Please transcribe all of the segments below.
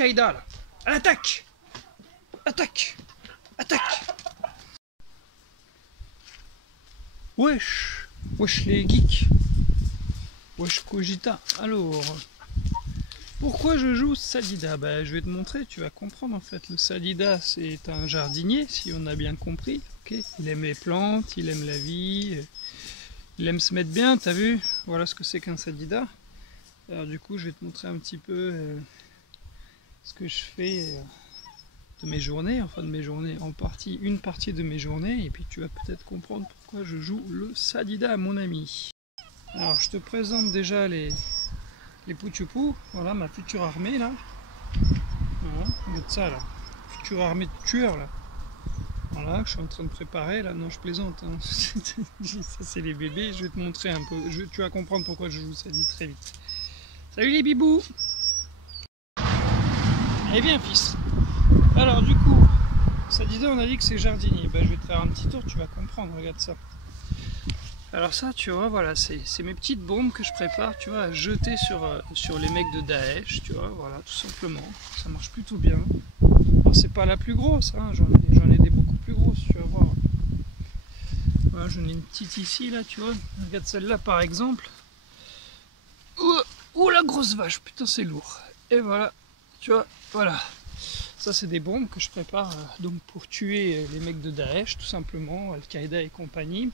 Al-Qaïda là. À l'attaque! Attaque! Attaque! Wesh! Wesh les geeks! Wesh Cogita! Alors, pourquoi je joue Sadida? Bah, je vais te montrer, tu vas comprendre en fait. Le Sadida, c'est un jardinier, si on a bien compris. Okay, il aime les plantes, il aime la vie, il aime se mettre bien, t'as vu? Voilà ce que c'est qu'un Sadida. Alors du coup, je vais te montrer un petit peu ce que je fais de mes journées, enfin de mes journées, une partie de mes journées, et puis tu vas peut-être comprendre pourquoi je joue le Sadida, mon ami. Alors, je te présente déjà les Pouchoupous, voilà ma future armée là. Voilà, regarde ça là, future armée de tueurs là. Voilà, je suis en train de préparer là, non je plaisante, hein. Ça c'est les bébés, je vais te montrer un peu, tu vas comprendre pourquoi je joue Sadida très vite. Salut les bibous! Allez viens fils! Alors du coup, Sadida on a dit que c'est jardinier, bah, je vais te faire un petit tour, tu vas comprendre, regarde ça. Alors ça, tu vois, voilà, c'est mes petites bombes que je prépare, tu vois, à jeter sur les mecs de Daesh, tu vois, voilà, tout simplement. Ça marche plutôt bien. Alors c'est pas la plus grosse, hein, j'en ai des beaucoup plus grosses, tu vas voir. Voilà, j'en ai une petite ici, là, tu vois. Regarde celle-là, par exemple. Ouh, la grosse vache, putain, c'est lourd. Et voilà, tu vois, voilà. Ça, c'est des bombes que je prépare donc pour tuer les mecs de Daesh, tout simplement, Al-Qaïda et compagnie.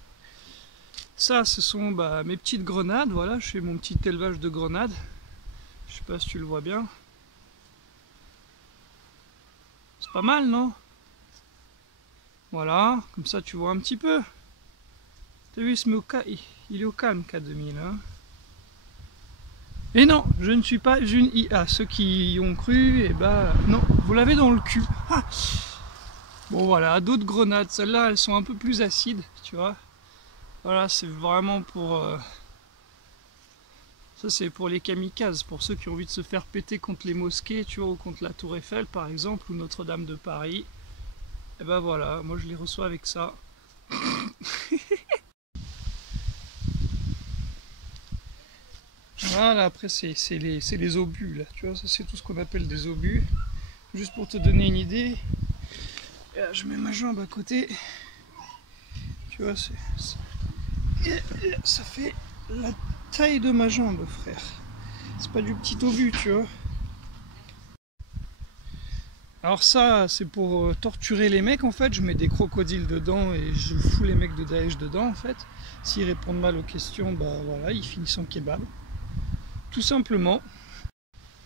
Ça, ce sont mes petites grenades, voilà, je fais mon petit élevage de grenades. Je sais pas si tu le vois bien. C'est pas mal, non? Voilà, comme ça tu vois un petit peu. T'as vu, il est au calme K2000. Hein. Et non, je ne suis pas une IA. Ceux qui y ont cru, et non, vous l'avez dans le cul. Ah. Bon voilà, d'autres grenades, celles-là elles sont un peu plus acides, tu vois. Voilà, c'est vraiment pour... Ça c'est pour les kamikazes, pour ceux qui ont envie de se faire péter contre les mosquées, tu vois, ou contre la Tour Eiffel par exemple, ou Notre-Dame de Paris. Et ben voilà, moi je les reçois avec ça. Voilà, après c'est les obus là, tu vois, ça c'est tout ce qu'on appelle des obus. Juste pour te donner une idée, là, je mets ma jambe à côté, tu vois, ça fait la taille de ma jambe, frère. C'est pas du petit obus, tu vois. Alors ça, c'est pour torturer les mecs en fait, je mets des crocodiles dedans et je fous les mecs de Daesh dedans en fait. S'ils répondent mal aux questions, bah voilà, ils finissent en kebab. Tout simplement.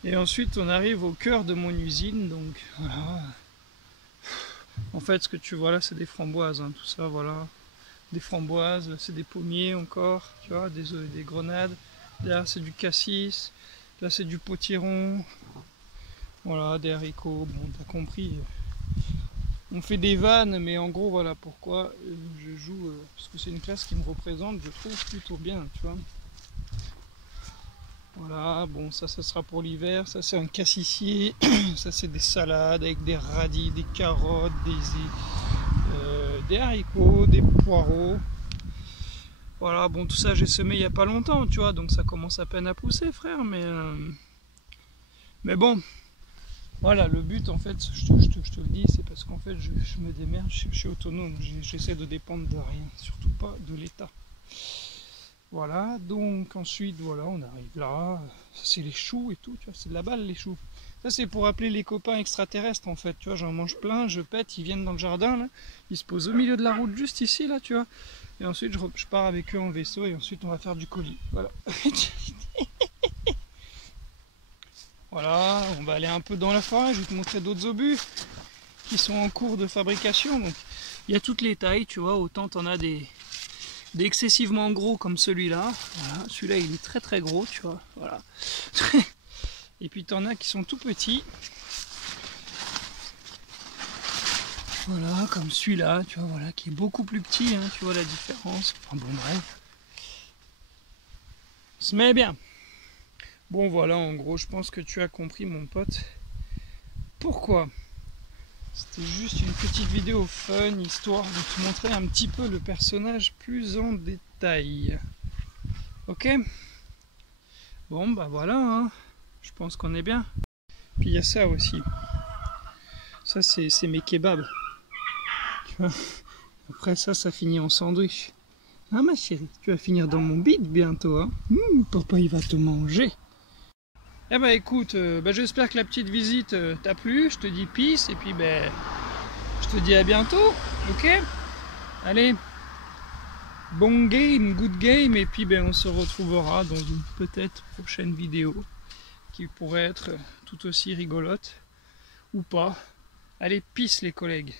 Et ensuite on arrive au cœur de mon usine, donc voilà. En fait ce que tu vois là c'est des framboises, hein, tout ça, voilà. Des framboises, là c'est des pommiers encore, tu vois, des grenades. Là c'est du cassis, là c'est du potiron. Voilà, des haricots, bon t'as compris. On fait des vannes, mais en gros voilà pourquoi je joue, parce que c'est une classe qui me représente, je trouve plutôt bien, tu vois. Voilà, bon ça sera pour l'hiver, ça c'est un cassissier, ça c'est des salades avec des radis, des carottes, des haricots, des poireaux. Voilà, bon tout ça j'ai semé il n'y a pas longtemps, tu vois, donc ça commence à peine à pousser frère, mais bon. Voilà, le but en fait, je te le dis, c'est parce qu'en fait je me démerde, je suis autonome, j'essaie de dépendre de rien, surtout pas de l'État. Voilà, donc ensuite, voilà, on arrive là, ça c'est les choux et tout, tu vois, c'est de la balle les choux. Ça c'est pour appeler les copains extraterrestres en fait, tu vois, j'en mange plein, je pète, ils viennent dans le jardin là, ils se posent au milieu de la route juste ici là, tu vois. Et ensuite je pars avec eux en vaisseau et ensuite on va faire du colis, voilà. Voilà, on va aller un peu dans la forêt, je vais te montrer d'autres obus qui sont en cours de fabrication. Donc, il y a toutes les tailles, tu vois, autant tu en as des excessivement gros comme celui-là. Voilà, celui-là il est très très gros, tu vois. Voilà. Et puis tu en as qui sont tout petits. Voilà, comme celui-là, tu vois, voilà, qui est beaucoup plus petit, hein, tu vois la différence. Enfin bon bref. Se met bien. Bon voilà, en gros, je pense que tu as compris mon pote. Pourquoi? C'était juste une petite vidéo fun, histoire de te montrer un petit peu le personnage plus en détail. Ok? Bon bah voilà, hein. Je pense qu'on est bien. Puis il y a ça aussi. Ça, c'est mes kebabs. Tu vois. Après ça, ça finit en sandwich. Ah ma chérie, tu vas finir dans mon bide bientôt, hein. Papa, il va te manger. Eh ben écoute, j'espère que la petite visite t'a plu. Je te dis peace et puis je te dis à bientôt, ok? Allez, bon game, good game, et puis on se retrouvera dans une peut-être prochaine vidéo qui pourrait être tout aussi rigolote ou pas. Allez, peace les collègues.